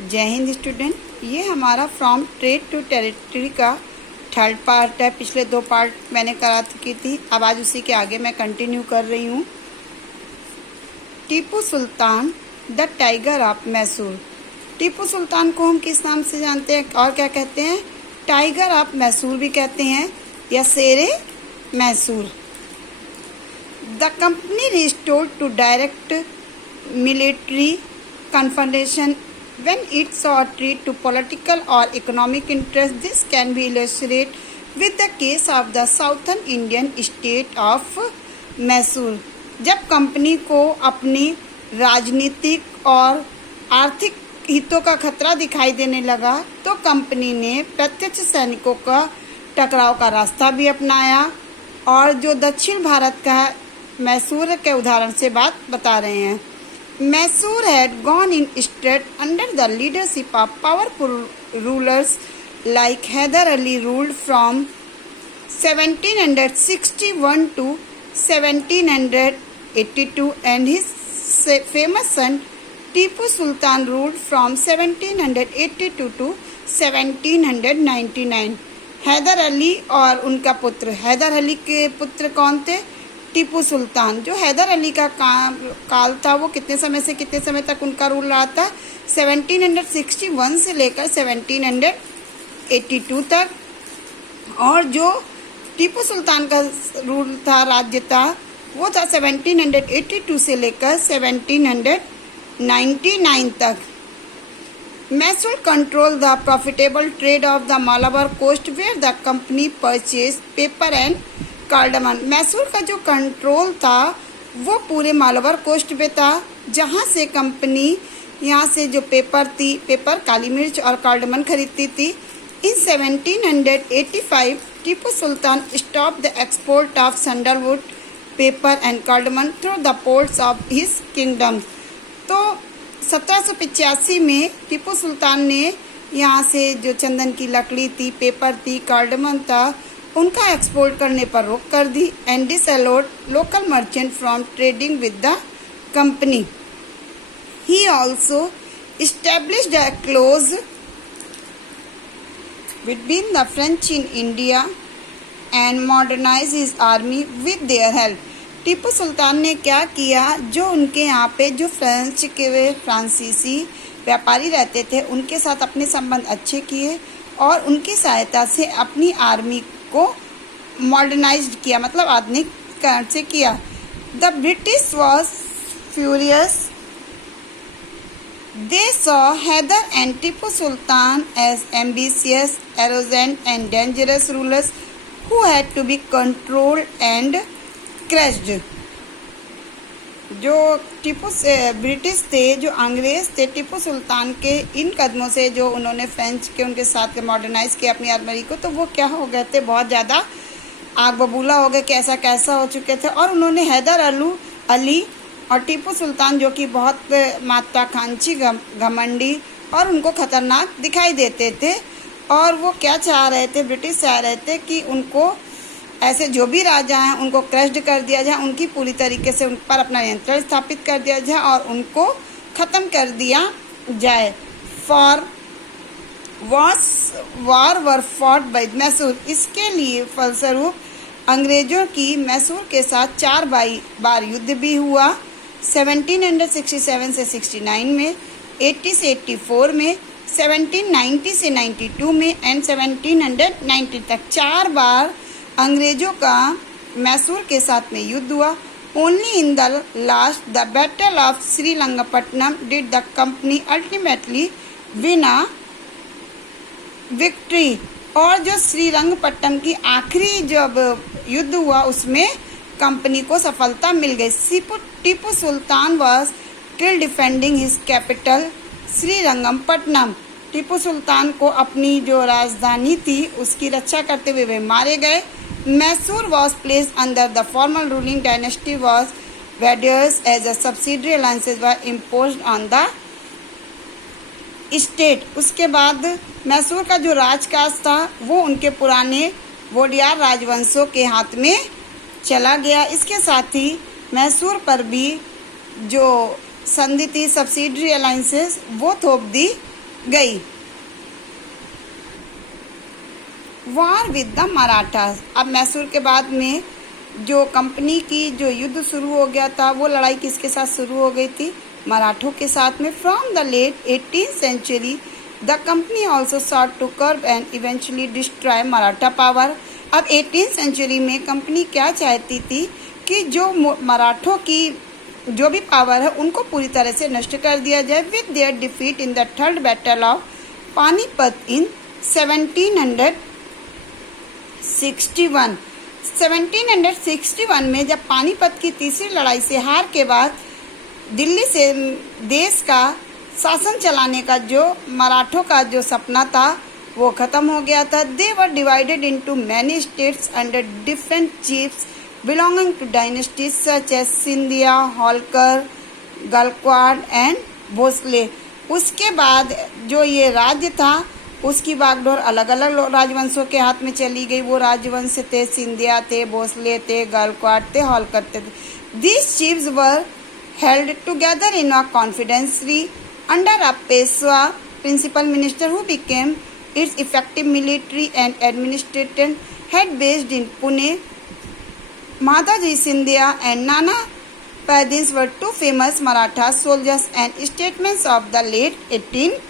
जय हिंद स्टूडेंट। ये हमारा फ्रॉम ट्रेड टू टेरिटरी का थर्ड पार्ट है। पिछले 2 पार्ट मैंने करा चुकी थी, अब आज उसी के आगे मैं कंटिन्यू कर रही हूँ। Tipu Sultan the tiger of Mysore. Tipu Sultan को हम किस नाम से जानते हैं और क्या कहते हैं? टाइगर ऑफ मैसूर भी कहते हैं या Shere Mysore. The company restored to direct military confrontation when it saw a threat to political or economic interests. This can be illustrated with the case of the southern Indian state of Mysore. जब company को अपनी राजनीतिक और आर्थिक हितों का खतरा दिखाई देने लगा तो कंपनी ने प्रत्यक्ष सैनिकों का टकराव का रास्ता भी अपनाया। और जो दक्षिण भारत का मैसूर के उदाहरण से बात बता रहे हैं। Mysore had gone in state under the leadership of powerful rulers like Hyder Ali, ruled from 1761 to 1782, and his famous son Tipu Sultan ruled from 1782 to 1799। Haider Ali और उनका पुत्र, हैदर अली के पुत्र कौन थे? टीपू सुल्तान। जो हैदर अली का काल था वो कितने समय से कितने समय तक उनका रूल रहा था? 1761 से लेकर 1782 तक। और जो टीपू सुल्तान का रूल था, राज्य था, वो था 1782 से लेकर 1799 तक। Mysore control the profitable trade of the Malabar coast where the company purchase pepper and cardamom. Mysore का जो कंट्रोल था वो पूरे मालाबार कोस्ट पे था, जहाँ से कंपनी यहाँ से जो पेपर काली मिर्च और कार्डमन खरीदती थी। In 1785 Tipu Sultan stop the export of sandalwood pepper and cardamom through the ports of his kingdom. तो 1785 में टीपू सुल्तान ने यहाँ से जो चंदन की लकड़ी थी, पेपर थी, कार्डमन था, उनका एक्सपोर्ट करने पर रोक कर दी। And this allowed local merchant from trading with the company. He also established a clause between the French in India and modernized his army with their help। Tipu Sultan ने क्या किया? जो उनके यहाँ पे जो फ्रांसीसी व्यापारी रहते थे उनके साथ अपने संबंध अच्छे किए और उनकी सहायता से अपनी आर्मी को मॉडर्नाइज्ड किया, मतलब आधुनिकरण से किया। The British was furious. They saw Hyder and Tipu Sultan as ambitious, arrogant and dangerous rulers who had to be controlled and crushed. जो ब्रिटिश थे, जो अंग्रेज थे, टीपू सुल्तान के इन कदमों से जो उन्होंने फ्रेंच के उनके साथ मॉडर्नाइज किया अपनी आर्मी को, तो वो क्या हो गए थे? बहुत ज़्यादा आग बबूला हो गए, कैसा कैसा हो चुके थे। और उन्होंने हैदर अली और टीपू सुल्तान, जो कि बहुत महत्वाकांक्षी, घमंडी और उनको खतरनाक दिखाई देते थे, और वो क्या चाह रहे थे? ब्रिटिश चाह रहे थे कि उनको ऐसे जो भी राजा हैं उनको क्रश्ड कर दिया जाए, उनकी पूरी तरीके से उन पर अपना नियंत्रण स्थापित कर दिया जाए और उनको ख़त्म कर दिया जाए। वार वर फॉट बाय मैसूर। इसके लिए फलस्वरूप अंग्रेज़ों की मैसूर के साथ 4 बार युद्ध भी हुआ। 1767 से 69 में, 80 से 84 में, 1790 से 92 में एंड 1790 तक 4 बार अंग्रेजों का मैसूर के साथ में युद्ध हुआ। Only in the last the battle of Srirangapatnam did the company ultimately win a victory. और जो श्रीरंगपट्टनम की आखिरी जब युद्ध हुआ उसमें कंपनी को सफलता मिल गई। Tipu Sultan was killed defending his capital Srirangapatnam. Tipu Sultan को अपनी जो राजधानी थी उसकी रक्षा करते हुए वे मारे गए। Mysore was place under the formal ruling dynasty was Wodeyars as a subsidiary alliances were imposed on the state. उसके बाद मैसूर का जो राजकाज था वो उनके पुराने वोडियार राजवंशों के हाथ में चला गया। इसके साथ ही मैसूर पर भी जो संधि थी, सब्सिडरी अलायंसेस, वो थोप दी गई। War with the Marathas. अब मैसूर के बाद में जो कंपनी की जो युद्ध शुरू हो गया था, वो लड़ाई किसके साथ शुरू हो गई थी? मराठों के साथ में। From the late 18th century the company also sought to curb and eventually destroy Maratha power. अब 18th सेंचुरी में कंपनी क्या चाहती थी कि जो मराठों की जो भी पावर है उनको पूरी तरह से नष्ट कर दिया जाए। With their defeat in the third battle of Panipat in 1761 में जब पानीपत की तीसरी लड़ाई से हार के बाद दिल्ली से देश का शासन चलाने का जो मराठों का जो सपना था वो खत्म हो गया था। They were divided into many states under different chiefs belonging to dynasties such as Scindia, Holkar, Gaekwad and Bhonsle. उसके बाद जो ये राज्य था उसकी बागडोर अलग अलग राजवंशों के हाथ में चली गई। वो राजवंश थे, सिंधिया थे, भोसले थे, गायकवाड़ थे, होलकर थे। These chiefs were held together in a confederacy under a Peshwa principal minister who became its effective military and administrative head based in Pune. Madhaji Scindia and Nana Padins were two famous Maratha soldiers and statesmen of the late 18th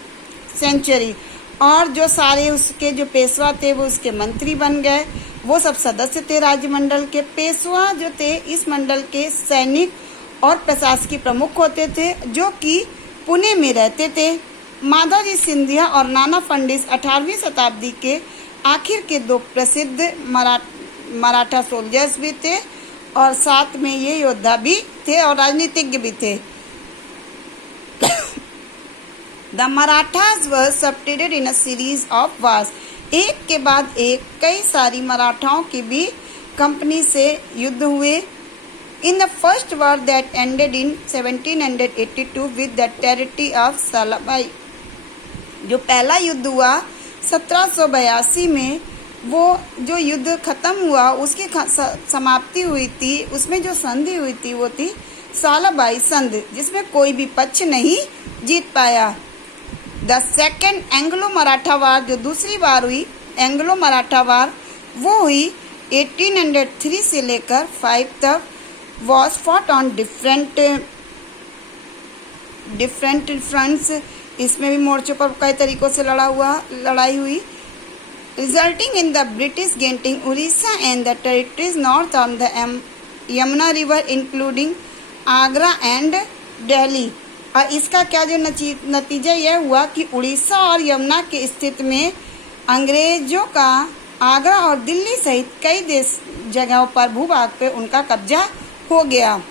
century. और जो सारे उसके जो पेशवा थे वो उसके मंत्री बन गए। वो सब सदस्य थे राज्यमंडल के। पेशवा जो थे इस मंडल के सैनिक और प्रशासकीय प्रमुख होते थे जो कि पुणे में रहते थे। माधवजी सिंधिया और नाना फडणवीस 18वीं शताब्दी के आखिर के दो प्रसिद्ध मराठा सोल्जर्स भी थे और साथ में ये योद्धा भी थे और राजनीतिज्ञ भी थे। The Marathas were subdivided in a series of wars. एक के बाद एक कई सारी मराठाओं की भी कंपनी से युद्ध हुए। In the first war that ended in 1782 with the territory of Salabai, जो पहला युद्ध हुआ 1782 में, वो जो युद्ध खत्म हुआ उसकी समाप्ति हुई थी, उसमें जो संधि हुई थी वो थी सालाबाई संधि, जिसमें कोई भी पक्ष नहीं जीत पाया। द सेकेंड एंग्लो मराठा वार, जो दूसरी बार हुई एंग्लो मराठा वार, वो हुई 1803 से लेकर 5 तक। was fought on different fronts। इसमें भी मोर्चों पर कई तरीकों से लड़ाई हुई। resulting in the British gaining Orissa and the territories north of the Yamuna river including Agra and Delhi. और इसका क्या जो नतीजा यह हुआ कि उड़ीसा और यमुना की स्थिति में अंग्रेजों का आगरा और दिल्ली सहित कई जगहों पर भूभाग पे उनका कब्जा हो गया।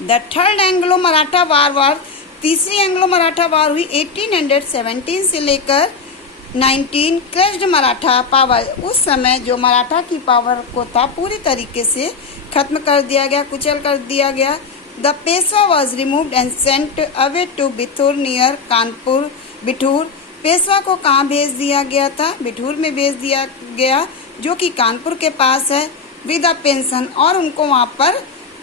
द थर्ड एंग्लो मराठा वार तीसरी एंग्लो मराठा वार हुई 1817 से लेकर 19। क्रश्ड मराठा पावर, उस समय जो मराठा की पावर को था पूरी तरीके से खत्म कर दिया गया, कुचल कर दिया गया। The Peshwa was removed and sent away to Bithoor near Kanpur. Bithoor, Peshwa को कहाँ भेज दिया गया था? बिठूर में भेज दिया गया जो कि कानपुर के पास है। विद अ पेंशन, और उनको वहाँ पर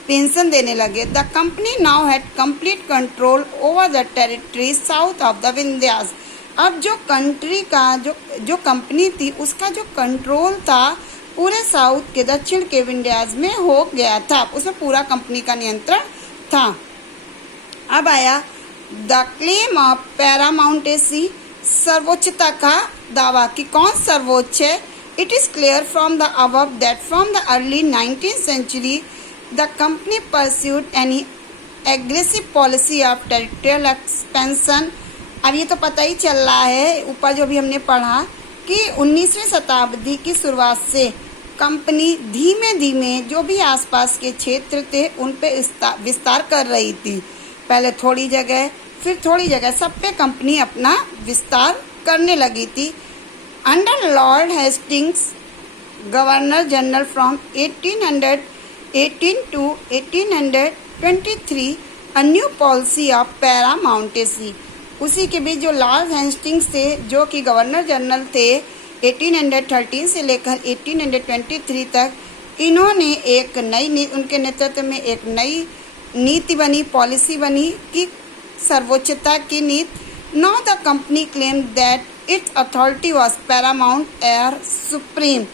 पेंशन देने लगे। The company now had complete control over the territory south of the Vindhyas. अब जो कंट्री का जो कंपनी थी उसका जो कंट्रोल था पूरे साउथ के दक्षिण के विंध्यास में हो गया था, उसमें पूरा कंपनी का नियंत्रण था। अब आया द क्लेम ऑफ पैरामाउंटेसी, सर्वोच्चता का दावा कि कौन सर्वोच्च है। It is clear from the above that from the early 19th century, the company pursued any aggressive policy of territorial expansion। अब ये तो पता ही चल रहा है ऊपर जो भी हमने पढ़ा कि 19वीं शताब्दी की शुरुआत से कंपनी धीमे धीमे जो भी आसपास के क्षेत्र थे उन पे विस्तार कर रही थी। पहले थोड़ी जगह, फिर थोड़ी जगह, सब पे कंपनी अपना विस्तार करने लगी थी। Under Lord Hastings, governor general from 1818 to 1823, a new policy of paramountcy. उसी के बीच जो लॉर्ड हेस्टिंग्स थे जो कि गवर्नर जनरल थे 1813 से लेकर 1823 तक, इन्होंने एक नई उनके नेतृत्व में एक नई नीति बनी, पॉलिसी बनी कि सर्वोच्चता की नीति Now the company claimed that its authority was paramount or supreme.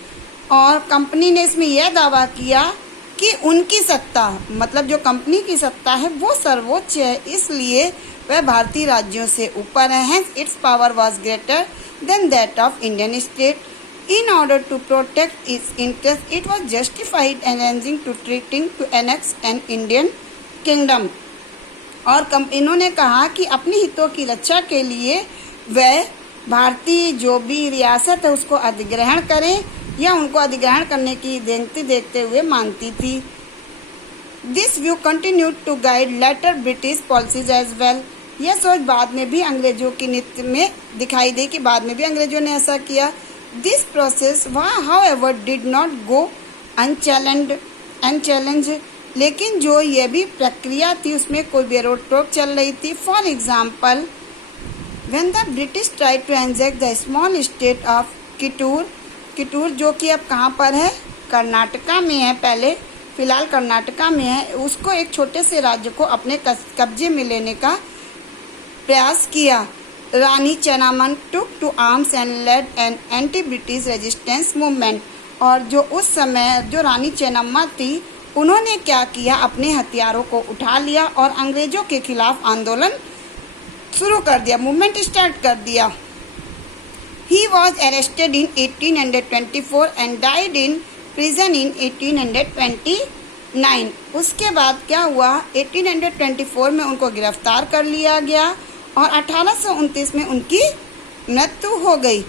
और कंपनी ने इसमें यह दावा किया कि उनकी सत्ता, मतलब जो कंपनी की सत्ता है वो सर्वोच्च है, इसलिए वह भारतीय राज्यों से ऊपर है. Hence its power was greater than that of Indian state. In order to protect its interests, it was justified arranging to treating to annex an Indian kingdom. और इन्होंने कहा कि अपने हितों की रक्षा के लिए वह भारतीय जो भी रियासत है उसको अधिग्रहण करें या उनको अधिग्रहण करने की देखते हुए मानती थी. This view continued to guide later British policies as well. यह सोच बाद में भी अंग्रेजों की नीति में दिखाई दी कि बाद में भी अंग्रेजों ने ऐसा किया. This process however did not go unchallenged. लेकिन जो यह भी प्रक्रिया थी उसमें कोई भी रोक टोक चल रही थी. For example, when the British try to annex the small state of Kittur जो कि अब कहाँ पर है, कर्नाटका में है, पहले फिलहाल कर्नाटका में है, उसको एक छोटे से राज्य को अपने कब्जे में लेने का प्रयास किया. Rani Chennamma took to arms and led an anti British resistance movement. और जो उस समय जो रानी चेन्नम्मा थी उन्होंने क्या किया, अपने हथियारों को उठा लिया और अंग्रेजों के खिलाफ आंदोलन शुरू कर दिया, मूवमेंट स्टार्ट कर दिया. He was arrested in 1824 and died in prison in 1829. उसके बाद क्या हुआ, 1824 में उनको गिरफ्तार कर लिया गया और 1829 में उनकी मृत्यु हो गई.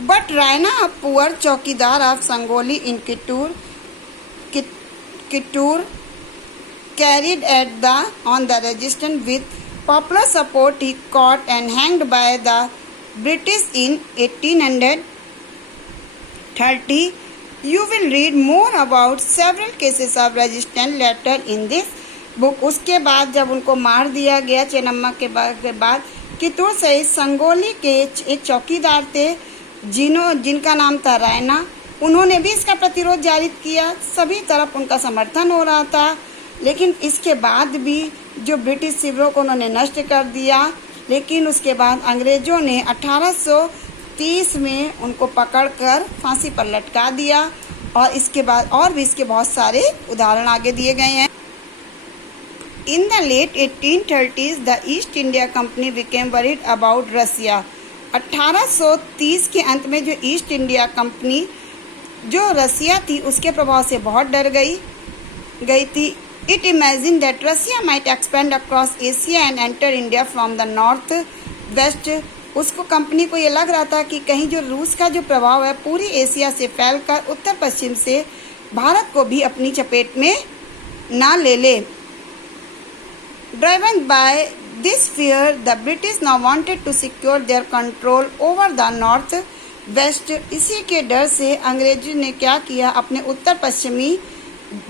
बट रायना अ पुअर चौकीदार of Sangolli in Kittur carried on the resistance with popular support. He caught and hanged by the British in 1830. You will read more about several cases of resistance later in this book. उसके बाद जब उनको मार दिया गया चेन्नम्मा के बाद कितूर सहित संगोली के एक चौकीदार थे जिनका नाम था रायना, उन्होंने भी इसका प्रतिरोध जारी किया. सभी तरफ उनका समर्थन हो रहा था, लेकिन इसके बाद भी जो ब्रिटिश शिविरों को उन्होंने नष्ट कर दिया. लेकिन उसके बाद अंग्रेजों ने 1830 में उनको पकड़कर फांसी पर लटका दिया. और इसके बाद और भी इसके बहुत सारे उदाहरण आगे दिए गए हैं. In the late 1830s the East India Company became worried about Russia. 1830 के अंत में जो ईस्ट इंडिया कंपनी जो रसिया थी उसके प्रभाव से बहुत डर गई थी. It imagined that Russia might expand across Asia and enter India from the north west. उसको कंपनी को ये लग रहा था कि कहीं जो रूस का जो प्रभाव है पूरी एशिया से फैलकर उत्तर पश्चिम से भारत को भी अपनी चपेट में ना ले ले. Driven by this fear, the British now wanted to secure their control over the north west. इसी के डर से अंग्रेजों ने क्या किया, अपने उत्तर पश्चिमी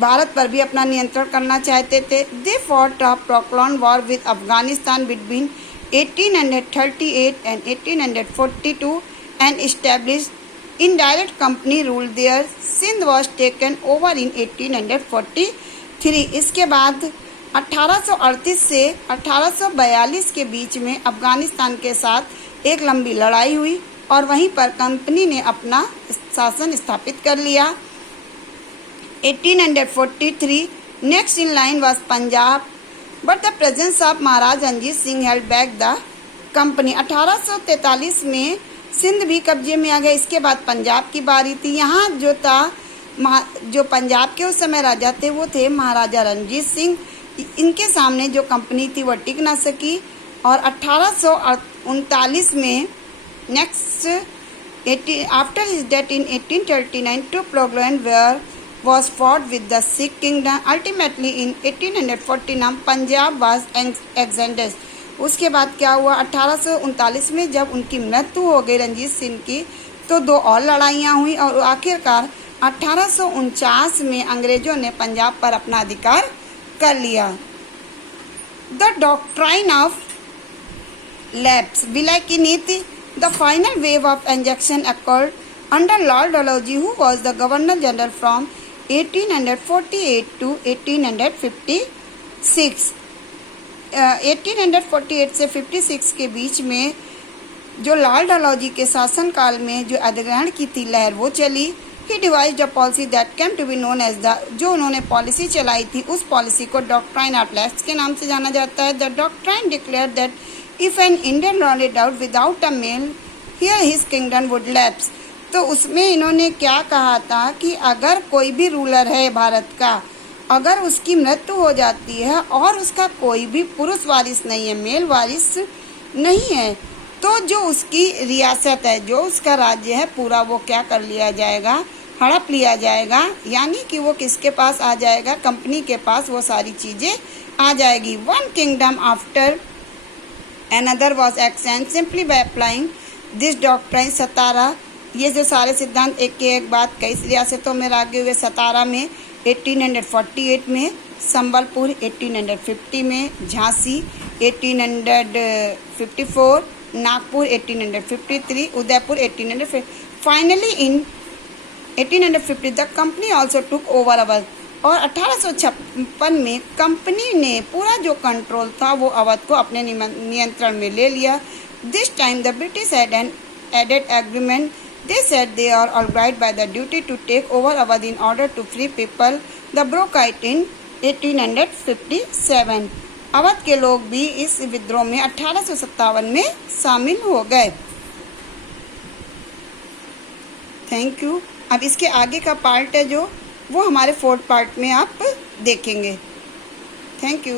भारत पर भी अपना नियंत्रण करना चाहते थे. दे फॉट अ प्रोक्लॉन war with Afghanistan between 1838 and 1842 and established indirect company rule there. Sindh was taken over in 1843. इसके बाद 1838 से 1842 के बीच में अफगानिस्तान के साथ एक लंबी लड़ाई हुई और वहीं पर कंपनी ने अपना शासन स्थापित कर लिया. 1843 next in line was Punjab, but the presence of Maharaj Ranjit Singh held back the company. 1843 में सिंध भी कब्जे में आ गया. इसके बाद पंजाब की बारी थी. यहाँ जो था जो पंजाब के उस समय राजा थे वो थे महाराजा रणजीत सिंह. इनके सामने जो कंपनी थी वह टिक ना सकी और 1839 में next after his death in 1839 to program where was fought with the Sikh kingdom. Ultimately in 1849 Punjab was extended. उसके बाद क्या हुआ, 1839 में जब उनकी मृत्यु हो गई रणजीत सिंह की तो दो और लड़ाइयाँ हुई और आखिरकार 1849 में अंग्रेजों ने पंजाब पर अपना अधिकार कर लिया. द डॉक्ट्राइन ऑफ लैप्स, विलय की नीति. The final wave of injection occurred under Lord Dalhousie who was the Governor General from 1848 to 1856. 1848 से 56 के बीच में जो लाल डलहौजी के शासनकाल में जो अधिग्रहण की थी लहर वो चली। He devised a policy that came to be known as the, जो उन्होंने पॉलिसी चलाई थी उस पॉलिसी को डॉक्ट्राइन ऑफ लैप्स के नाम से जाना जाता है। The doctrine declare that if an Indian rolled out without a male heir his kingdom would lapse. तो उसमें इन्होंने क्या कहा था कि अगर कोई भी रूलर है भारत का, अगर उसकी मृत्यु हो जाती है और उसका कोई भी पुरुष वारिस नहीं है, मेल वारिस नहीं है, तो जो उसकी रियासत है, जो उसका राज्य है पूरा, वो क्या कर लिया जाएगा, हड़प लिया जाएगा। यानी कि वो किसके पास आ जाएगा, कंपनी के पास वो सारी चीज़ें आ जाएगी। One kingdom after another was exchange simply by applying this doctrine. Satara, ये जो सारे सिद्धांत एक के एक बात कई रियासतों में लागू हुए। सतारा में 1848 में, संबलपुर 1850 में, Jhansi 1854, Nagpur 1853, Udaipur 1850। Finally in 1850 the company also took over Awadh. और 1856 में कंपनी ने पूरा जो कंट्रोल था वो अवध को अपने नियंत्रण में ले लिया। This time the British had an aided agreement. They said they are obliged by the duty to take over Awadh in order to free people. The broke out in 1857. Awadh के लोग भी इस विद्रोह में 1857 में शामिल हो गए। Thank you. अब इसके आगे का पार्ट है जो वो हमारे 4th पार्ट में आप देखेंगे। Thank you.